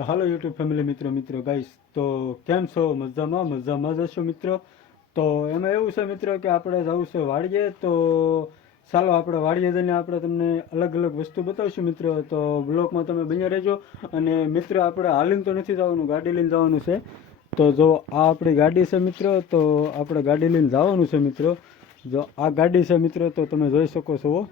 તો હાલો YouTube family મિત્રો guys, તો કેમ છો? મજામાં જ હશો મિત્રો. તો એમાં એવું છે મિત્રો કે આપણે જવું છે વાડીએ. તો ચાલો આપણે વાડીએ જઈને આપણે તમને અલગ અલગ વસ્તુ બતાવશું મિત્રો. તો બ્લોગમાં તમે બન્યા રહેજો. અને મિત્રો આપણે હાલીને તો નથી જવાનું, ગાડી લઈને જવાનું છે. તો જો આ આપણી ગાડી છે મિત્રો, તો આપણે ગાડી લઈને જવાનું છે મિત્રો. જો આ ગાડી છે મિત્રો, તો તમે જોઈ શકો છો.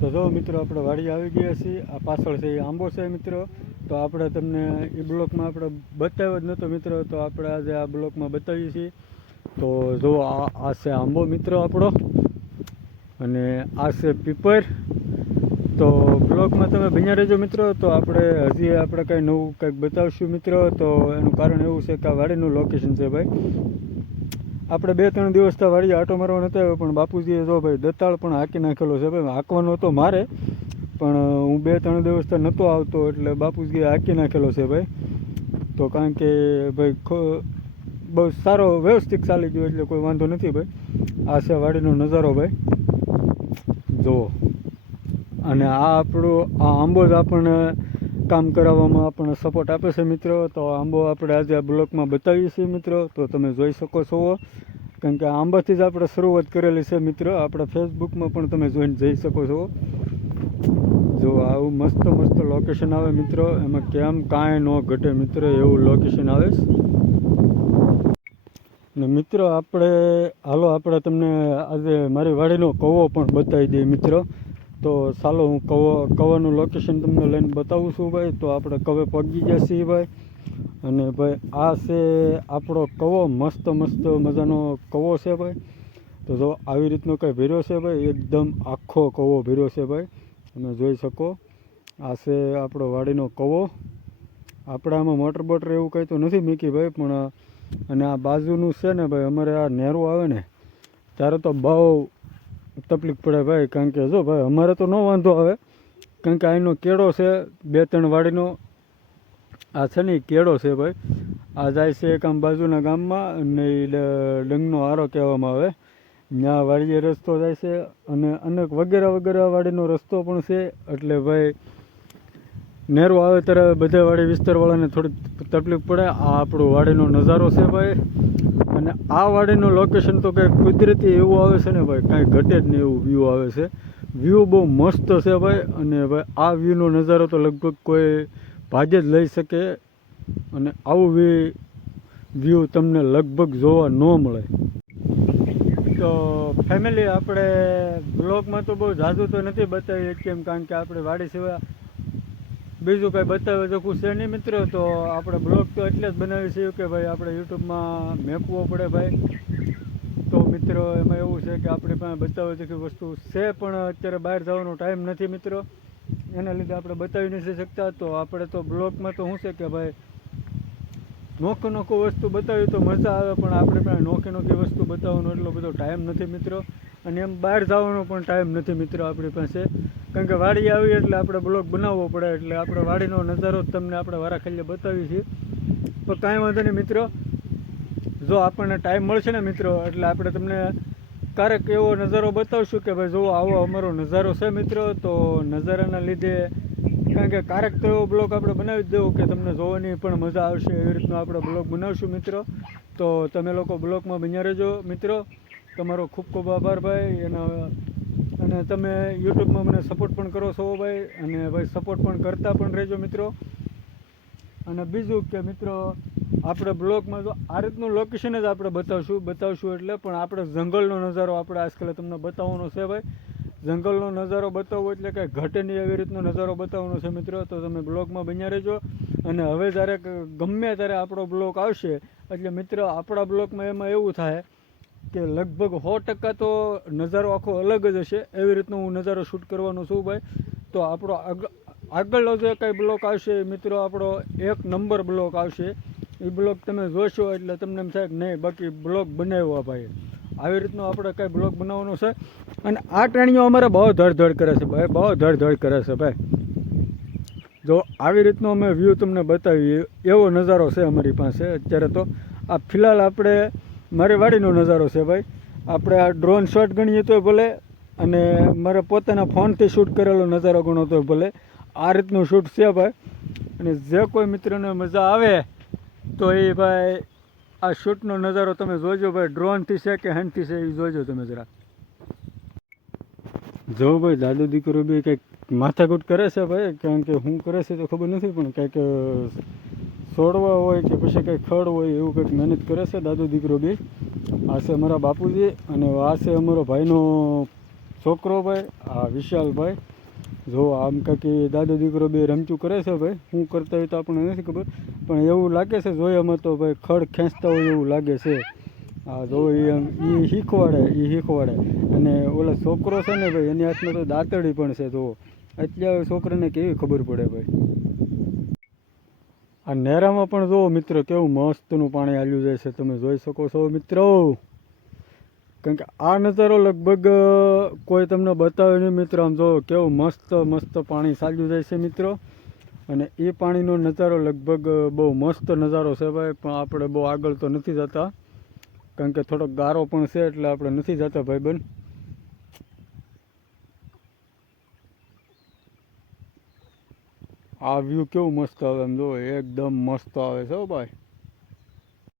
તો જો મિત્રો આપણે વાડી આવી ગયા છીએ. આ પાછળ છે એ આંબો છે મિત્રો. તો આપણે તમને એ બ્લોકમાં આપણે બતાવ્યો જ નહોતો મિત્રો, તો આપણે આજે આ બ્લોકમાં બતાવીએ છીએ. તો જો આ છે આંબો મિત્રો આપણો, અને આ છે પીપર. તો બ્લોકમાં તમે બન્યા રહેજો મિત્રો. તો આપણે હજી આપણે કંઈ નવું કંઈક બતાવશું મિત્રો. તો એનું કારણ એવું છે કે આ વાડીનું લોકેશન છે ભાઈ. આપણે 2-3 દિવસ તો વાડીએ આટો મારવા નહોતા આવ્યો, પણ બાપુજીએ જો ભાઈ દતાળ પણ હાંકી નાખેલો છે ભાઈ. હાંકવાનો હતો મારે, પણ હું 2-3 દિવસ તો નહોતો આવતો, એટલે બાપુજીએ હાંકી નાખેલો છે ભાઈ. તો કારણ કે ભાઈ બહુ સારો વ્યવસ્થિત ચાલી ગયો, એટલે કોઈ વાંધો નથી ભાઈ. આ છે વાડીનો નજારો ભાઈ, જુઓ. અને આ આપણું આ આંબો જ આપણને કામ કરાવવામાં આપણને સપોર્ટ આપે છે મિત્રો. તો આંબો આપણે આજે આ બ્લોકમાં બતાવીએ છીએ મિત્રો. તો તમે જોઈ શકો છો, કારણ કે આંબાથી જ આપણે શરૂઆત કરેલી છે મિત્રો. આપણે ફેસબુકમાં પણ તમે જોઈને જઈ શકો છો. જો આવું મસ્ત લોકેશન આવે મિત્રો, એમાં કેમ કાંઈ ન ઘટે મિત્રો, એવું લોકેશન આવે છે. ને મિત્રો આપણે તમને આજે મારી વાડીનો કવો પણ બતાવી દઈએ મિત્રો. તો ચાલો હું કવાનું લોકેશન તમને લઈને બતાવું છું ભાઈ. તો આપણે કવે પગી ગયા છીએ ભાઈ. અને ભાઈ આ છે આપણો કવો, મસ્ત મજાનો કવો છે ભાઈ. તો જો આવી રીતનો કંઈ ભર્યો છે ભાઈ, એકદમ આખો કવો ભર્યો છે ભાઈ, તમે જોઈ શકો. આ છે આપણો વાડીનો કવો. આપણે આમાં મોટર બોટર એવું કંઈ તો નથી મૂકી ભાઈ, પણ અને આ બાજુનું છે ને ભાઈ, અમારે આ નેરું આવે ને ત્યારે તો બહુ તકલીફ પડે ભાઈ. કારણ કે જો ભાઈ અમારે તો ન વાંધો આવે, કારણ કે અહીંનો કેળો છે 2-3 વાડીનો. આ છે ને કેળો છે ભાઈ. આ જાય છે એક આમ બાજુના ગામમાં, અને એ ડંગનો આરો કહેવામાં આવે. ત્યાં વાડીએ રસ્તો જાય છે, અને અનેક વગેરે વાડીનો રસ્તો પણ છે. એટલે ભાઈ નેરું આવે ત્યારે બધા વાડી વિસ્તારવાળાને થોડીક તકલીફ પડે. આ આપણું વાડીનો નજારો છે ભાઈ. અને આ વાડીનું લોકેશન તો કંઈ કુદરતી એવું આવે છે ને ભાઈ, કાંઈ ઘટે જ નહીં એવું વ્યૂ આવે છે. વ્યૂ બહુ મસ્ત છે ભાઈ. અને ભાઈ આ વ્યૂનો નજારો તો લગભગ કોઈ ભાગ્યે જ લઈ શકે, અને આવું વ્યૂ તમને લગભગ જોવા ન મળે. તો ફેમિલી આપણે બ્લોગમાં તો બહુ ઝાઝું તો નથી બતાવી કેમ, કારણ કે આપણે વાડી સિવાય બીજું કંઈ બતાવે તો છે નહીં મિત્રો. તો આપણે બ્લોગ તો એટલે જ બનાવી છીએ કે ભાઈ આપણે યુટ્યુબમાં મેકવો પડે ભાઈ. તો મિત્રો એમાં એવું છે કે આપણી પાસે બતાવે તેવી વસ્તુ છે, પણ અત્યારે બહાર જવાનો ટાઈમ નથી મિત્રો, એના લીધે આપણે બતાવી નથી શકતા. તો આપણે તો બ્લોગમાં તો શું છે કે ભાઈ નોખું વસ્તુ બતાવી તો મજા આવે, પણ આપણે પાસે નોખી વસ્તુ બતાવવાનો એટલો બધો ટાઈમ નથી મિત્રો. અને એમ બહાર જવાનો પણ ટાઈમ નથી મિત્રો આપણી પાસે, કારણ કે વાડી આવી એટલે આપણે બ્લોગ બનાવવો પડે. એટલે આપણે વાડીનો નજારો જ તમને આપણે વારાખલ્ય બતાવી છીએ. તો કાંઈ વાંધો નહીં મિત્રો, જો આપણને ટાઈમ મળશે ને મિત્રો, એટલે આપણે તમને ક્યારેક એવો નજારો બતાવશું કે ભાઈ જુઓ આવો અમારો નજારો છે મિત્રો. તો નજારાના લીધે, કારણ કે ક્યારેક તો એવો બ્લોગ આપણે બનાવી જ દેવું કે તમને જોવાની પણ મજા આવશે, એવી રીતનો આપણે બ્લોગ બનાવશું મિત્રો. તો તમે લોકો બ્લોગમાં બન્યા રહેજો મિત્રો. તમારો ખૂબ આભાર ભાઈ. અને તમે યુટ્યુબમાં મને સપોર્ટ પણ કરો છો ભાઈ, અને ભાઈ સપોર્ટ પણ કરતા પણ રહેજો મિત્રો. અને બીજું કે મિત્રો આપણે બ્લોગમાં જો આ રીતનું લોકેશન જ આપણે બતાવશું એટલે, પણ આપણે જંગલનો નજારો આપણે આજકાલ તમને બતાવવાનો છે ભાઈ. જંગલનો નજારો બતાવવો એટલે કાંઈ ઘટે નહીં એવી રીતનો નજારો બતાવવાનો છે મિત્રો. તો તમે બ્લોગમાં બન્યા રહેજો. અને હવે જ્યારે ગમે ત્યારે આપણો બ્લોગ આવશે, એટલે મિત્રો આપણા બ્લોગમાં એમાં એવું થાય કે લગભગ 100% તો નજારો આખો અલગ જ હશે. એવી રીતનો હું નજારો શૂટ કરવાનો છું ભાઈ. તો આપણો આગળનો જે કંઈ બ્લોગ આવશે મિત્રો, આપણો 1 નંબર બ્લોગ આવશે. એ બ્લોગ તમે જોશો એટલે તમને એમ થાય કે નહીં બાકી બ્લોગ બનાવ્યો ભાઈ. આવી રીતનો આપણે કંઈ બ્લોગ બનાવવાનો છે. અને આ ટ્રેણીઓ અમારે બહુ ધડ કરે છે ભાઈ, બહુ ધડ કરે છે ભાઈ. જો આવી રીતનો અમે વ્યૂ તમને બતાવીએ એવો નજારો છે અમારી પાસે અત્યારે. તો આ ફિલહાલ આપણે મારી વાડીનો નજારો છે ભાઈ. આપણે આ ડ્રોન શોટ ગણીએ તો ભલે, અને મારે પોતાના ફોનથી શૂટ કરેલો નજારો ગણો તો ભલે, આ રીતનું શૂટ છે ભાઈ. અને જે કોઈ મિત્રને મજા આવે તો એ ભાઈ આ શૂટનો નજારો તમે જોજો ભાઈ, ડ્રોનથી છે કે હેન્ડથી છે એ જોજો તમે જરા. જો ભાઈ દાદો દીકરો બી કંઈક માથાકૂટ કરે છે ભાઈ, કારણ કે શું કરે છે તો ખબર નથી, પણ કંઈક છોડવા હોય કે પછી કંઈક ખડ હોય એવું કંઈક મહેનત કરે છે દાદો દીકરો બી. આ છે અમારા બાપુજી અને આ છે અમારો ભાઈનો છોકરો ભાઈ, આ વિશાલભાઈ. જો આમ કાંઈક દાદો દીકરો બે રમચું કરે છે ભાઈ, શું કરતા હોય તો આપણને નથી ખબર, પણ એવું લાગે છે જોયામાં તો ભાઈ ખડ ખેંચતા હોય એવું લાગે છે. હા જો એ શીખવાડે અને ઓલા છોકરો છે ને ભાઈ એની હાથમાં તો દાંતડી પણ છે. જો એટલે છોકરાને કેવી ખબર પડે ભાઈ. આ નેરામાં પણ જુઓ મિત્રો કેવું મસ્તનું પાણી હાલ્યું જાય છે, તમે જોઈ શકો છો મિત્રો. કારણ કે આ નજારો લગભગ કોઈ તમને બતાવે નહીં મિત્રો. આમ જો કેવું મસ્ત પાણી ચાલ્યું જાય છે મિત્રો. અને એ પાણીનો નજારો લગભગ બહુ મસ્ત નજારો છે ભાઈ, પણ આપણે બહુ આગળ તો નથી જતા કારણ કે થોડોક ગારો પણ છે એટલે આપણે નથી જતા ભાઈબંધ. આ વ્યૂ કેવું મસ્ત આવે, આમ જો એકદમ મસ્ત આવે છે ભાઈ.